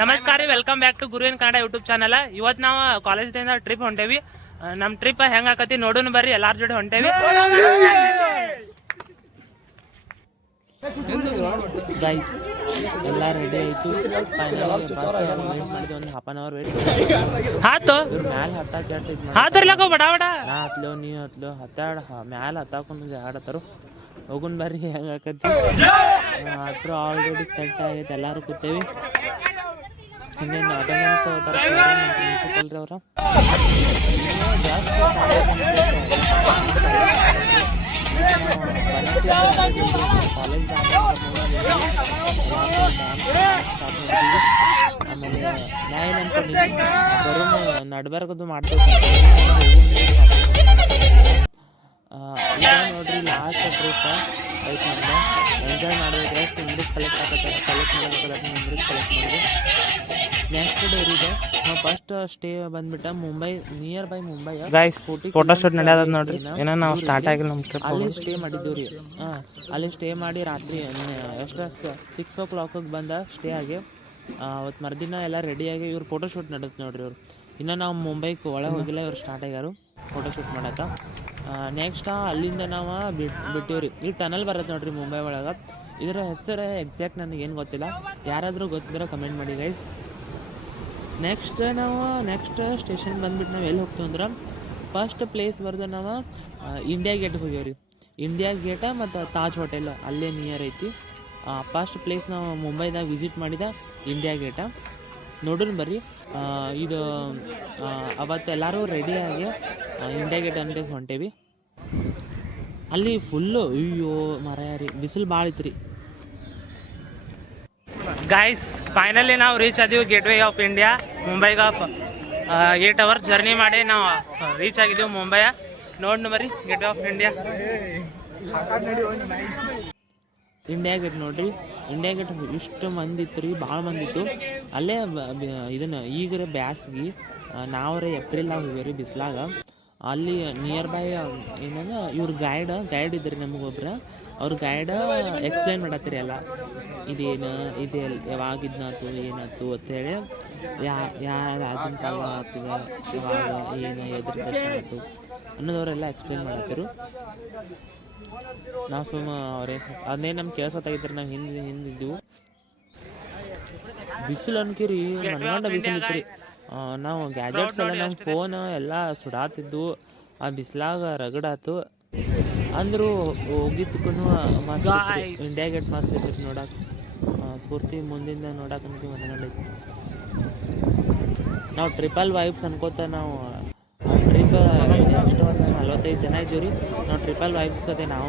ನಮಸ್ಕಾರ ರೀ, welcome back to ಗುರುವಿನ ಕನ್ನಡ ಯೂಟ್ಯೂಬ್ ಚಾನಲ್. ಇವತ್ತು ನಾವು ಕಾಲೇಜ್ದಿಂದ ಟ್ರಿಪ್ ಹೊಂಟೇವಿ. ನಮ್ಮ ಟ್ರಿಪ್ ಹೆಂಗ್ ಆಕತಿ ನೋಡೋಣ ಬರ್ರಿ, ಎಲ್ಲಾರ ಜೋಡಿ ಹೊಂಟೇವಿ. ಗೈಸ್ ಎಲ್ಲ ರೆಡಿ ಆಯ್ತು. ಮಾಡಿದ್ವಿ ಒಂದು 1/2 hour ವೇಟ್. ಹಾತು ಮ್ಯಾಲೆ ಹತ್ತಾಕ ಬಡ ಬಡ ನಾ ಹತ್ಲೋ ನೀ ಹತ್ಲೋ ಹತ್ತಾಡ ಮ್ಯಾಲೆ ಹತ್ತಾಕೊಂಡ್ ಆಡತ್ತಾರು. ಹೋಗುನ್ ಬರ್ರಿ ಹೆಂಗ್ ಆಕತಿ. ಆಟ್ರು ಆಲ್ರೆಡಿ ಸೆಟ್ ಆಗೈತೆ, ಎಲ್ಲಾರು ಕೂತೇವಿ. ಇನ್ನೇನು ಅಟೆಂಡೆನ್ಸ್ ತಗೋತಾರ ಪ್ರಿನ್ಸಿಪಲ್ ರೀ ಅವ್ರ. ಆಮೇಲೆ ನಾ ಏನು ಅನ್ಕೊಂಡಿದ್ದೆ ಬರೋ ನಡ್ಬಾರ್ಗದು ಮಾಡ್ತೀವಿ ನೋಡ್ರಿ. ಲಾಸ್ಟ್ ಟ್ರಿಪ್ ಆಯ್ತು ನಮ್ದು. ಎಂಜಾಯ್ ಮಾಡಬೇಕು. ಮೆಮರೀಸ್ ಕಲೆಕ್ಟ್ ಮೆಮರೀಸ್ ಕಲೆಕ್ಟ್ ಮಾಡಿದ್ವಿ. ನೆಕ್ಸ್ಟ್ ಡೇ ಇದೆ ನಾವು ಫಸ್ಟ್ ಸ್ಟೇ ಬಂದ್ಬಿಟ್ಟ Mumbai, nearby Mumbai. Photo shoot ನಡೆಯೋದ ನೋಡ್ರಿ. ಏನೋ ನಾವು ಸ್ಟಾರ್ಟ್ ಆಗಿಲ್ಲ ನಮ್ಮ ಟ್ರಿಪ್. ಅಲ್ಲಿ ಸ್ಟೇ ಮಾಡಿದ್ದೀವಿ ರೀ. ಅಲ್ಲಿ ಸ್ಟೇ ಮಾಡಿ ರಾತ್ರಿ ಎಷ್ಟು 6 o'clock ಬಂದ ಸ್ಟೇ ಆಗಿ. ಅವತ್ತು ಮರುದಿನ ಎಲ್ಲ ರೆಡಿಯಾಗಿ ಇವ್ರು ಫೋಟೋ ಶೂಟ್ ನಡೆಯುತ್ತೆ ನೋಡ್ರಿ. ಇವ್ರು ಇನ್ನೂ ನಾವು ಮುಂಬೈಗೆ ಒಳಗೆ ಹೋಗಿಲ್ಲ, ಇವ್ರು ಸ್ಟಾರ್ಟ್ ಆಗ್ಯಾರು ಫೋಟೋ ಶೂಟ್ ಮಾಡಕ್ಕೆ. ನೆಕ್ಸ್ಟ್ ಅಲ್ಲಿಂದ ನಾವು ಬಿಟ್ಟಿವ್ರಿ. ಈ ಟನಲ್ ಬರುತ್ತೆ ನೋಡ್ರಿ ಮುಂಬೈ ಒಳಗೆ. ಇದರ ಹೆಸರು ಎಕ್ಸಾಕ್ಟ್ ನನಗೇನು ಗೊತ್ತಿಲ್ಲ, ಯಾರಾದರೂ ಗೊತ್ತಿದ್ರೆ ಕಮೆಂಟ್ ಮಾಡಿ ಗೈಸ್. ನೆಕ್ಸ್ಟ್ ಸ್ಟೇಷನ್ ಬಂದ್ಬಿಟ್ಟು ನಾವು ಎಲ್ಲಿ ಹೋಗ್ತೀವಿ ಅಂದ್ರೆ ಫಸ್ಟ್ ಪ್ಲೇಸ್ ಬರ್ದು ನಾವು ಇಂಡಿಯಾ ಗೇಟ್ಗೆ ಹೋಗ್ಯಾವ್ರಿ. ಇಂಡಿಯಾ ಗೇಟ ಮತ್ತು ತಾಜ್ ಹೋಟೆಲ್ ಅಲ್ಲೇ ನಿಯರ್ ಐತಿ. ಫಸ್ಟ್ ಪ್ಲೇಸ್ ನಾವು ಮುಂಬೈದಾಗ ವಿಸಿಟ್ ಮಾಡಿದ ಇಂಡಿಯಾ ಗೇಟ. ನೋಡೋಣ ಬರ್ರಿ. ಇದು ಅವತ್ತು ಎಲ್ಲರೂ ರೆಡಿಯಾಗಿ ಇಂಡಿಯಾ ಗೇಟ್ ಅಂತ ಹೊಂಟೇವಿ. ಅಲ್ಲಿ ಫುಲ್ಲು ಅಯ್ಯೋ ಮರ್ಯಾರಿ ಬಿಸಿಲು ಭಾಳ ಐತ್ರಿ ಗೈಸ್. ಫೈನಲಿ ನಾವು ರೀಚ್ ಆದೀವಿ ಗೇಟ್ ವೇ ಆಫ್ ಇಂಡಿಯಾ ಮುಂಬೈಗೆ. 8 hours ಜರ್ನಿ ಮಾಡಿ ನಾವು ರೀಚ್ ಆಗಿದ್ದೀವಿ ಮುಂಬೈ. ನೋಡ್ ಬರ್ರಿ gate way of India. India gate ನೋಡ್ರಿ. ಇಂಡಿಯಾ ಗೇಟ್ ಇಷ್ಟು ಮಂದಿ ಇತ್ತು ರೀ, ಭಾಳ ಮಂದಿ ಇತ್ತು. ಅಲ್ಲೇ ಇದನ್ನು ಈಗ ಬ್ಯಾಸ್ಗಿ ನಾವ್ರೆ ಏಪ್ರಿಲ್ದಾಗ ಹೋಗ್ಯಾರಿ ಬಿಸ್ಲಾಗ. ಅಲ್ಲಿ ನಿಯರ್ ಬೈ ಏನಂದ್ರೆ ಇವ್ರ ಗೈಡ್ ಇದ್ರಿ ನಮಗೊಬ್ರು. ಅವ್ರ ಗೈಡ್ ಎಕ್ಸ್ಪ್ಲೈನ್ ಮಾಡತ್ತೀರಿ ಎಲ್ಲ, ಇದೇನು ಇದೆ ಯಾವಾಗಿದ್ನಾತು ಏನಾಯ್ತು ಅಂತೇಳಿ, ಯಾವ ರಾಜನ ಕಾಲ ಆಗ್ತದೆ, ಯಾವಾಗ ಏನು ಎದ್ರ ಕಷ್ಟ ಆಯಿತು ಅನ್ನೋದವರೆಲ್ಲ ಎಕ್ಸ್ಪ್ಲೈನ್ ಮಾಡತ್ತಿರು. ನಾವು ಅವ್ರೆ ಅದನ್ನೇ ನಮ್ಗೆ ಕೇಳಿಸೋತಾಗಿದ್ರಿ. ನಾವು ಹಿಂದಿದ್ದೆವು. ಬಿಸಿಲು ಅನ್ಕಿರಿ ಮನ್ಗಂಡ ಬಿಸಿಲು ಇತ್ತು. ನಾವು ಗ್ಯಾಜೆಟ್ಸ್ ಎಲ್ಲ ನಮ್ಮ ಫೋನ್ ಎಲ್ಲ ಸುಡಾತಿದ್ದು. ಆ ಬಿಸಿಲಾಗ ರಗಡಾತು ಅಂದರೂ ಹೋಗಿದ್ದಕ್ಕೂ ಮಸ್ತ್ ಐತ್ರಿ. ಇಂಡಿಯಾ ಗೇಟ್ ಮಸ್ತ್ ಐತ್ರಿ ನೋಡಕ್ಕೆ. ಪೂರ್ತಿ ಮುಂದಿಂದ ನೋಡಕ್ಕೆ ನಮಗೆ ಮನ್ಗಂಡೈತಿ. ನಾವು ಟ್ರಿಪಲ್ ವೈಬ್ಸ್ ಅನ್ಕೋತ ನಾವು ಟ್ರಿಪ್ ಎಷ್ಟು ಒಂದು 45 ಜನ ಇದ್ದೀವಿ ರೀ. ನಾವು ಟ್ರಿಪಲ್ ವೈಬ್ಸ್ ಕತೆ ನಾವು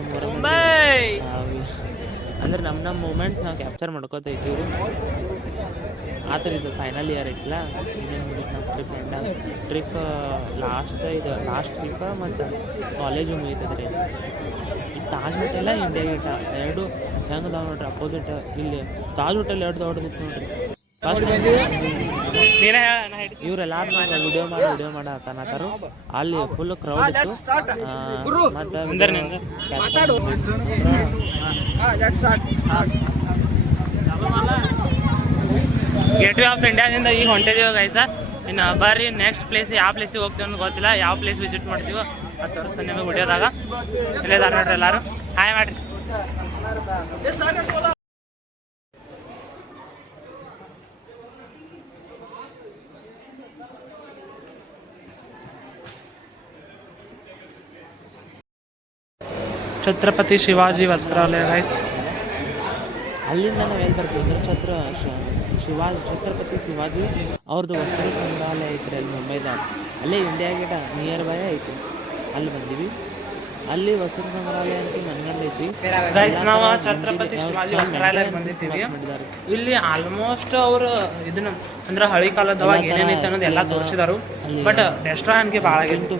ಅಂದ್ರೆ ನಮ್ಮ ಮೂಮೆಂಟ್ಸ್ ನಾವು ಕ್ಯಾಪ್ಚರ್ ಮಾಡ್ಕೋತ ಇದ್ದೀವಿ ರೀ. ಆ ಥರ ಇದು ಫೈನಲ್ ಇಯರ್ ಐತಿಲ್ಲ, ಇನ್ನೇನು ಮುಗಿತು ನಮ್ಮ ಟ್ರಿಪ್ ಎಂಡಾಗ. ಟ್ರಿಪ್ ಲಾಸ್ಟ್ ಟ್ರಿಪ್ ಮತ್ತು ಕಾಲೇಜು ಮುಗಿತದೆ ರೀ. ತಾಜ್ ಹೋಟೆಲ್ಲ ಇಂಡಿಯಾ ಗೇಟ ಎರಡು ಹೆಂಗೆ ಅದಾವೆ ನೋಡ್ರಿ ಅಪೋಸಿಟ್. ಇಲ್ಲಿ ತಾಜ್ ಹೋಟೆಲ್ 2 ದೊಡ್ಡದಿತ್ತು ನೋಡ್ರಿ. ಇವರೆಲ್ಲಾರು ವಿಡಿಯೋ ಮಾಡತ್ತಾರು. ಅಲ್ಲಿ ಫುಲ್ ಕ್ರೌಡ್ ಇತ್ತು. ಗೇಟ್ ವೇ ಆಫ್ ಇಂಡಿಯಾದಿಂದ ಈಗ ಹೊಂಟಿದ್ದೀವಿ ಗೈಸ. ಇನ್ನು ಬರ್ರಿ ನೆಕ್ಸ್ಟ್ ಪ್ಲೇಸ್ ಯಾವ ಪ್ಲೇಸಿಗೆ ಹೋಗ್ತೀವಿ ಅನ್ನೋ ಗೊತ್ತಿಲ್ಲ. ಯಾವ ಪ್ಲೇಸ್ ವಿಸಿಟ್ ಮಾಡ್ತೀವೋ ಅದು ತೋರಿಸ್ತಾನೆ ನಿಮಗೆ ವಿಡಿಯೋದಾಗ. ಇಲ್ಲೇದಾರ ನೋಡ್ರಿ ಎಲ್ಲರೂ ಹಾಯ್ ಮಾಡಿರಿ. ಛತ್ರಪತಿ ಶಿವಾಜಿ ವಸ್ತ್ರಾಲಯ ಗೈಸ್. ಅಲ್ಲಿಂದ ನಾವು ಎಲ್ಲಿ ಬರ್ತೀವಿ ಅಂದ್ರೆ ಛತ್ರಪತಿ ಶಿವಾಜಿ ಅವ್ರದ್ದು ವಸ್ತ್ರ ಸಂಗ್ರಹಾಲಯ ಐತ್ರಿ ಅಲ್ಲಿ ಮುಂಬೈದಾಗ. ಅಲ್ಲೇ ಇಂಡಿಯಾ ಗೇಟ್ ನಿಯರ್ ಬೈ ಐತಿ, ಅಲ್ಲಿ ಬಂದೀವಿ. ಅಲ್ಲಿ ವಸ್ತ್ರ ಸಂಗ್ರಹಾಲಯ ಅಂತ ಮನ್ಗಂಡೈತಿ ಗೈಸ್. ನಾವು ಛತ್ರಪತಿ ಶಿವಾಜಿ ವಸ್ತ್ರಾಲಯ ಬಂದಿದ್ದೀವಿ. ಇಲ್ಲಿ ಆಲ್ಮೋಸ್ಟ್ ಅವರು ಇದನ್ನ ಅಂದ್ರೆ ಹಳಿ ಕಾಲದವಾಗ ಏನೇನೈತೆ ಅನ್ನೋದು ಎಲ್ಲ ತೋರಿಸಿದಾರು. ಬಟ್ ಡೆಸ್ಟ್ರಾಯ್ ಅನ್ಕೆ ಭಾಳ ಆಗಿತ್ತು.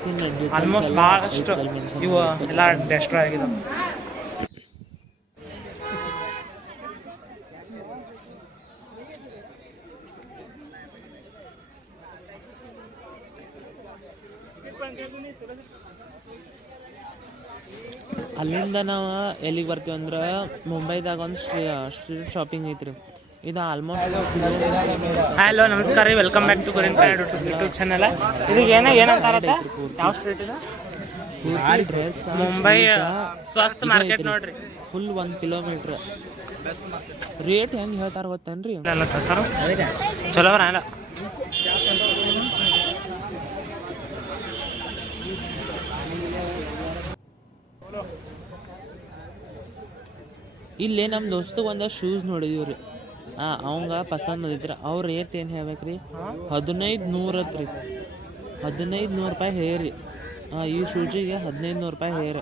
ಆಲ್ಮೋಸ್ಟ್ ಭಾಳಷ್ಟು ಇವು ಎಲ್ಲ ಡೆಸ್ಟ್ರಾಯ್ ಆಗಿದಾವೆ. ಅಲ್ಲಿಂದ ನಾವು ಎಲ್ಲಿಗೆ ಬರ್ತೀವಿ ಅಂದ್ರೆ ಮುಂಬೈದಾಗ ಒಂದು ಸ್ಟ್ರೀಟ್ ಶಾಪಿಂಗ್ ಐತ್ರಿ. ಇದು ಆಲ್ಮೋಸ್ಟ್ ಹಲೋ ನಮಸ್ಕಾರ ರೀ, welcome back to Korean Kannada YouTube channel. ಇದು ಏನಂತಾರತ್ತ ಯಾವ ಸ್ಟ್ರೀಟ್ ಇದು? ಡ್ರೆಸ್ ಮುಂಬೈ ಸ್ವಸ್ಥ ಮಾರ್ಕೆಟ್ ನೋಡ್ರಿ. Full 1 kilometre. ರೇಟ್ ಹೆಂಗೆ ಹೇಳ್ತಾರ ಗೊತ್ತೇನ್ರಿ? ಎಲ್ಲ ತರ್ತಾರ ಚಲೋ ಬರಲ್ಲ. ಇಲ್ಲಿ ನಮ್ಮ ದೋಸ್ತು ಒಂದಷ್ಟು ಶೂಸ್ ನೋಡಿದೀವಿ ರೀ. ಅವಂಗ ಪಸಂದ್ ಬಂದಿದ್ರಿ. ಅವ್ರ ರೇಟ್ ಏನು ಹೇಳ್ಬೇಕ್ರಿ? 1500 ರೀ. 1500 ರೂಪಾಯಿ ಹೇರಿ. ಈ ಶೂಜಿಗೆ 1500 ರೂಪಾಯಿ ಹೇರಿ.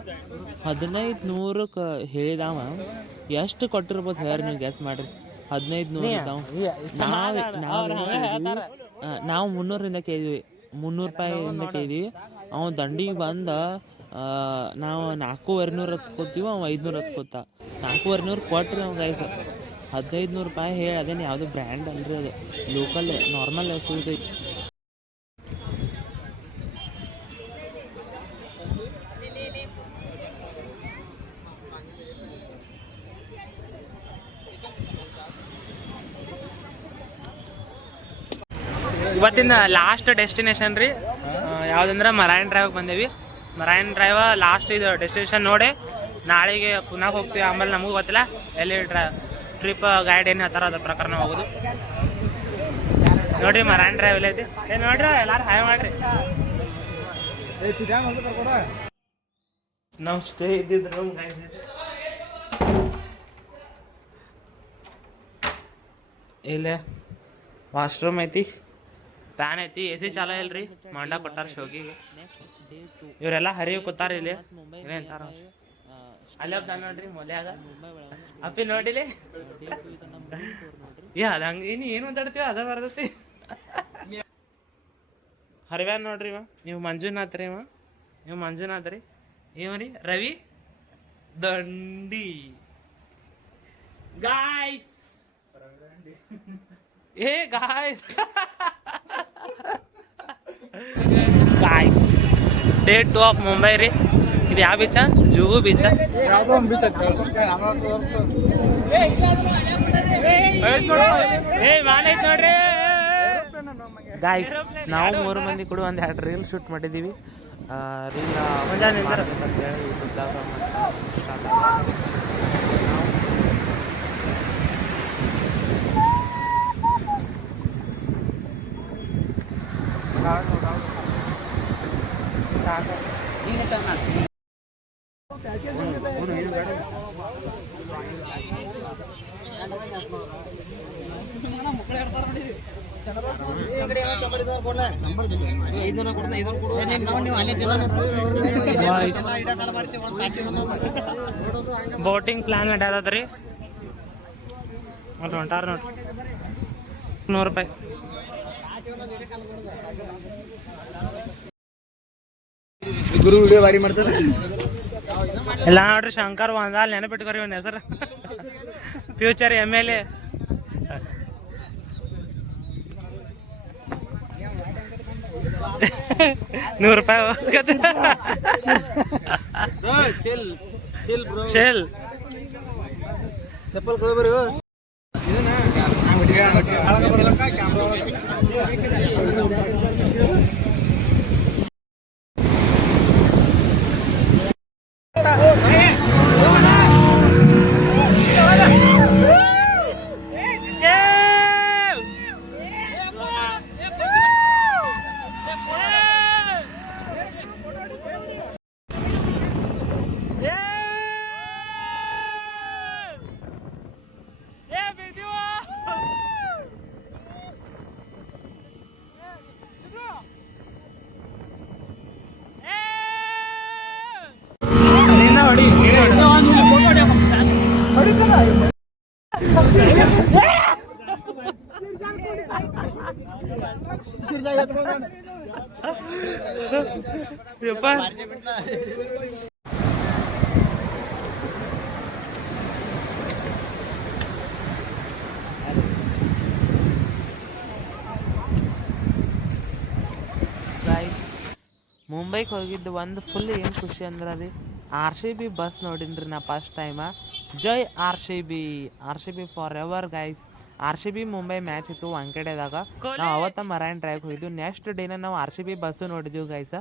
1500ಕ್ಕೆ ಹೇಳಿದಾವ ಎಷ್ಟು ಕೊಟ್ಟಿರ್ಬೋದು ಹೇರಿ, ನೀವು ಗ್ಯಾಸ್ ಮಾಡ್ರಿ. 1500 ಇದ್ದಾವ. ನಾವು 300ರಿಂದ ಕೇಳಿದ್ವಿ, 300 ರೂಪಾಯಿಯಿಂದ ಕೇಳಿದ್ವಿ. ಅವ್ನು ದಂಡಿಗೆ ಬಂದ ನಾವು 4500 ಹತ್ಕೋತೀವಿ, ಅವ 500 ಹತ್ಕೋತ. 4500 ಕೊಟ್ರಿ ಅವ್ನು ಗೈಸ್. 1500 ರೂಪಾಯಿ ಹೇಳಿ. ಅದೇನು ಯಾವುದು ಬ್ರ್ಯಾಂಡ್ ಅಲ್ರಿ, ಅದು ಲೋಕಲ್ ನಾರ್ಮಲ್ ಶೂಸ್ ಐತಿ. ಇವತ್ತಿನ ಲಾಸ್ಟ್ ಡೆಸ್ಟಿನೇಷನ್ ರೀ ಯಾವುದಂದ್ರೆ ಮರೈನ್ ಡ್ರೈವ್ ಬಂದೇವಿ. ಮರೈನ್ ಡ್ರೈವ್ ಲಾಸ್ಟ್ ಇದು ಡೆಸ್ಟಿನೇಷನ್ ನೋಡಿ ನಾಳೆಗೆ ಪುನಃ ಹೋಗ್ತೀವಿ. ಆಮೇಲೆ ನಮಗೂ ಗೊತ್ತಿಲ್ಲ ಎಲ್ಲಿ ಟ್ರಿಪ್ ಗೈಡ್ ಏನು ಹೇಳ್ತಾರೋ ಅದ್ರ ಪ್ರಕಾರ ನಾವು ಹೋಗೋದು. ನೋಡ್ರಿ ಮರೈನ್ ಡ್ರೈವ್ ಎಲ್ಲ ಐತಿ. ನೋಡ್ರಿ ಎಲ್ಲಾರು ಹಾಯ್ ಮಾಡ್ರಿ. ನಾವು ಸ್ಟೇ ಇದ್ದಿದ್ರು ಇಲ್ಲೇ ವಾಶ್ರೂಮ್ ಐತಿ, ಫ್ಯಾನ್ ಐತಿ, AC ಚಾಲ ಇಲ್ರಿ. ಮಂಡ ಕೊಟ್ಟಾರ ಶೋಗಿಗೆ. ಇವರೆಲ್ಲ ಹರಿವು ಕೂತಾರ ಇಲ್ಲಿ. ಏನಂತಾರ ಅಲ್ಲೇ ನೋಡ್ರಿ ಮೊಲ್ಯಾಗ ಅಪ್ಪಿ ನೋಡಿಲಿ. ಅದ ಹಂಗ ಏನು ಮಾತಾಡ್ತೀವ ಅದ ಬರ್ತೈತಿ. ಹರಿವ್ಯಾನ್ ನೋಡ್ರಿ ಇವ. ನೀವು ಮಂಜುನಾಥ್ ರೀ. ನೀವು ಮಂಜುನಾಥ್ ರೀ. ಇವ್ರಿ ರವಿ ದಂಡಿ ಗಾಯ್ಸ್. ಏ guys guys day 2 of Mumbai ರೀ. ಇದು ಯಾವ ಬೀಚ? ಜುಹು ಬೀಚ. ನೋಡ್ರಿ ಗಾಯ್ಸ್, ನಾವು 3 ಮಂದಿ ಕೂಡ ಒಂದು 2 ರೀಲ್ ಶೂಟ್ ಮಾಡಿದ್ದೀವಿ. ರೀಲ್ ಬೋಟಿಂಗ್ ಪ್ಲಾನ್ ನಡ್ಯಾದ್ರಿ. ಮತ್ತು ಹೊಂಟಾರ ನೋಡ್ರಿ. 100 ರೂಪಾಯಿ. ಗುರು ವಿಡಿಯೋ ಬಾರಿ ಮಾಡ್ತಾರೆ ಎಲ್ಲ ನೋಡ್ರಿ. ಶಂಕರ್ ಒಂದಾಲ್ ನೆನಪಿಟ್ಕೊರಿ ಇವನ್ ಹೆಸರು. Future MLA. ₹100 ಚೆಲ್ ಚಪ್ಪಲ್ ಕೊಡಬರಿ. ಮುಂಬೈಗೆ ಹೋಗಿದ್ದು ಒಂದು ಫುಲ್ ಏನು ಖುಷಿ ಅಂದ್ರೆ ರೀ, RCB ಬಸ್ ನೋಡಿನ್ರಿ ನಾ first time. Jai RCB, RCB for ever guys. RCB Mumbai match ಇತ್ತು ವಾಂಖೇಡೆದಾಗ. ನಾವು ಅವತ್ತ ಮರೈನ್ ಡ್ರೈವ್ ಹೋಗಿದ್ವಿ. ನೆಕ್ಸ್ಟ್ ಡೇನ ನಾವು RCB ಬಸ್ಸು ನೋಡಿದ್ವಿ ಗೈಸ.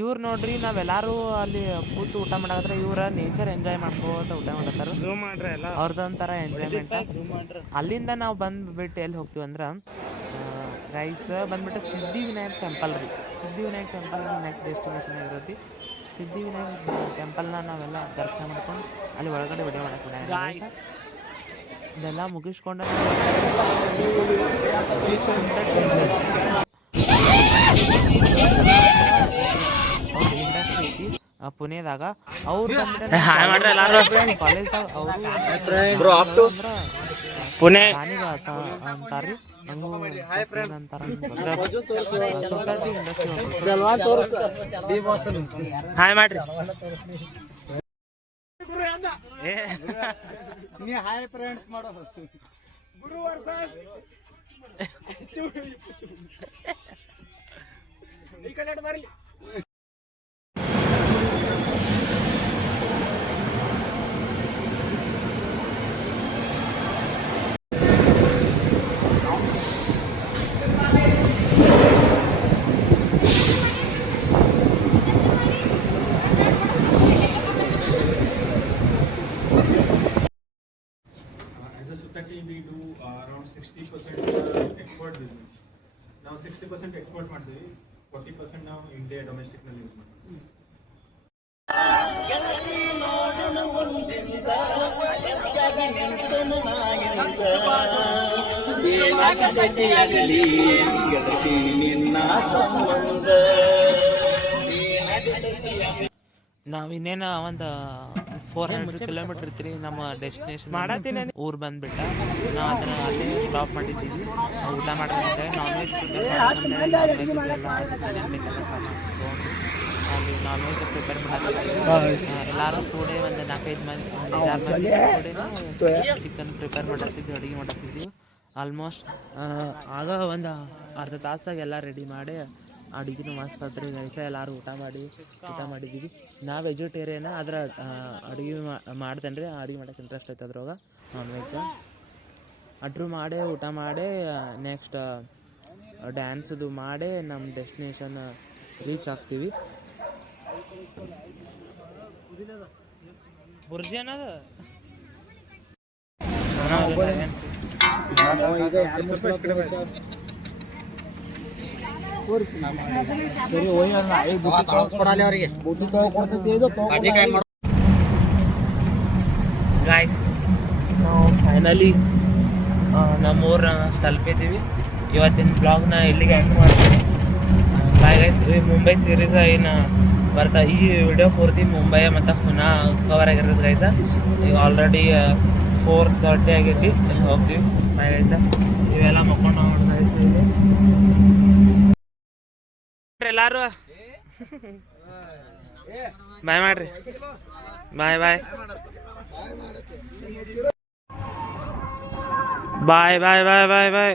ಇವ್ರು ನೋಡ್ರಿ ನಾವೆಲ್ಲರೂ ಅಲ್ಲಿ ಕೂತು ಊಟ ಮಾಡಾದ್ರೆ ಇವ್ರ ನೇಚರ್ ಎಂಜಾಯ್ ಮಾಡ್ಕೋತ ಊಟ ಮಾಡತ್ತಾರ. ಅವ್ರದ್ದೊಂಥರ ಎಂಜಾಯ್ಮೆಂಟ್. ಅಲ್ಲಿಂದ ನಾವು ಬಂದ್ಬಿಟ್ಟು ಎಲ್ಲಿ ಹೋಗ್ತೀವಿ ಅಂದ್ರೆ ಗೈಸ್ ಬಂದ್ಬಿಟ್ಟು ಸಿದ್ಧಿವಿನಾಯಕ್ ಟೆಂಪಲ್ ರೀ. ಸಿದ್ಧಿವಿನಾಯಕ್ ಟೆಂಪಲ್ ನೆಕ್ಸ್ಟ್ ಡೆಸ್ಟಿನೇಷನ್ ಇರೋದು. ಸಿದ್ಧಿವಿನಾಯಕ್ ಟೆಂಪಲ್ನ ನಾವೆಲ್ಲ ದರ್ಶನ ಮಾಡ್ಕೊಂಡು ಅಲ್ಲಿ ಒಳಗಡೆ ವಿಡಿಯೋ ಮಾಡಕ್ಕೆ ಇದೆಲ್ಲ ಮುಗಿಸ್ಕೊಂಡು ಇಂಡಸ್ಟ್ರಿ ಐತಿ ಪುಣೆದಾಗ. ಅವ್ರು ಪುಣೆ ಅಂತಾರ್ರಿ. ಹಾಯ್ ಮಾಡ್ರಿ. ನೀ ಹಾಯ್ ಫ್ರೆಂಡ್ಸ್ ಮಾಡೋ ಗುರು ವರ್ಸಸ್ ಈ ಕಡೆ ಬರಲಿ. We do around 60% export business. Now 60% export ಮಾಡ್ತೀವಿ, 40% ನಾವು ಇಂಡಿಯಾ ಡೊಮೆಸ್ಟಿಕ್ ನಲ್ಲಿ ಯೂಸ್ ಮಾಡ್ತೀವಿ. ನಾವು ಇನ್ನೇನು ಒಂದು 400 ಕಿಲೋಮೀಟರ್ ಇರ್ತೀರಿ ನಮ್ಮ ಡೆಸ್ಟಿನೇಷನ್ ಊರು ಬಂದ್ಬಿಟ್ಟ. ನಾವು ಅದನ್ನ ಅಲ್ಲೇ ಸ್ಟಾಪ್ ಮಾಡಿದ್ದೀವಿ ಊಟ ಮಾಡೋದಂತೆ. ನಾನ್ ವೆಜ್ ಪ್ರಿಪೇರ್ ಮಾಡೋದಂತೆ ಅಲ್ಲಿ ನಾನ್ ವೆಜ್ ಪ್ರಿಪೇರ್ ಮಾಡತ್ತಿದ್ದೀವಿ. ಎಲ್ಲರೂ ಕೂಡೆ ಒಂದು 4-5 ಮಂದಿ 5-6 ಮಂದಿ ಕೂಡೆ ಚಿಕನ್ ಪ್ರಿಪೇರ್ ಮಾಡತ್ತಿದ್ವಿ, ಅಡುಗೆ ಮಾಡತ್ತಿದ್ವಿ. ಆಲ್ಮೋಸ್ಟ್ ಆಗ ಒಂದು ಅರ್ಧ ತಾಸ್ದಾಗ ಎಲ್ಲ ರೆಡಿ ಮಾಡಿ ಅಡುಗೆನೂ ಮಸ್ತ್ ಆತ್ರಿ ಗೈಸ. ಎಲ್ಲರೂ ಊಟ ಮಾಡಿದ್ದೀವಿ. ನಾ ವೆಜಿಟೇರಿಯನ್ ಆದ್ರೆ ಅಡುಗೆ ಮಾಡ್ತೇನೆ ರೀ. ಅಡುಗೆ ಮಾಡೋಕೆ ಇಂಟ್ರೆಸ್ಟ್ ಐತೆ ಅದ್ರೊಳಗೆ ನಾನ್ ವೆಜ್. ಅಡ್ರು ಮಾಡಿ ಊಟ ಮಾಡಿ ನೆಕ್ಸ್ಟ್ ಡ್ಯಾನ್ಸದು ಮಾಡಿ ನಮ್ಮ ಡೆಸ್ಟಿನೇಷನ್ ರೀಚ್ ಆಗ್ತೀವಿ. ಬುರ್ಜಿ ಅನ್ನೋದು ಸರಿ ಅವರಿಗೆ ಗಾಯ್ಸ್ ನಾವು ಫೈನಲಿ ನಮ್ಮೂರ ತಲುಪಿದ್ದೀವಿ. ಇವತ್ತಿನ ಬ್ಲಾಗ್ನ ಇಲ್ಲಿಗೆ ಎಂಡ್ ಮಾಡ್ತೀವಿ. Bye guys. ಮುಂಬೈ ಸೀರೀಸ್ ಏನು ಬರ್ತಾ ಈ ವಿಡಿಯೋ ಪೂರ್ತಿ ಮುಂಬೈ ಮತ್ತು ಪುನಃ ಕವರ್ ಆಗಿರೋದು ಗೈಸ. ಈಗ ಆಲ್ರೆಡಿ 4:30 ಆಗೈತಿ. ಹೋಗ್ತೀವಿ ಬಾಯ್ ಗೈಸ. ಇವೆಲ್ಲ ಮಕ್ಕೊಂಡು ನೋಡಿ ಗೈಸ್. ಎಲ್ಲಾರು ಬಾಯ್ ಮಾಡ್ರಿ. ಬಾಯ್ ಬಾಯ್ ಬಾಯ್ ಬಾಯ್ ಬಾಯ್ ಬಾಯ್ ಬಾಯ್.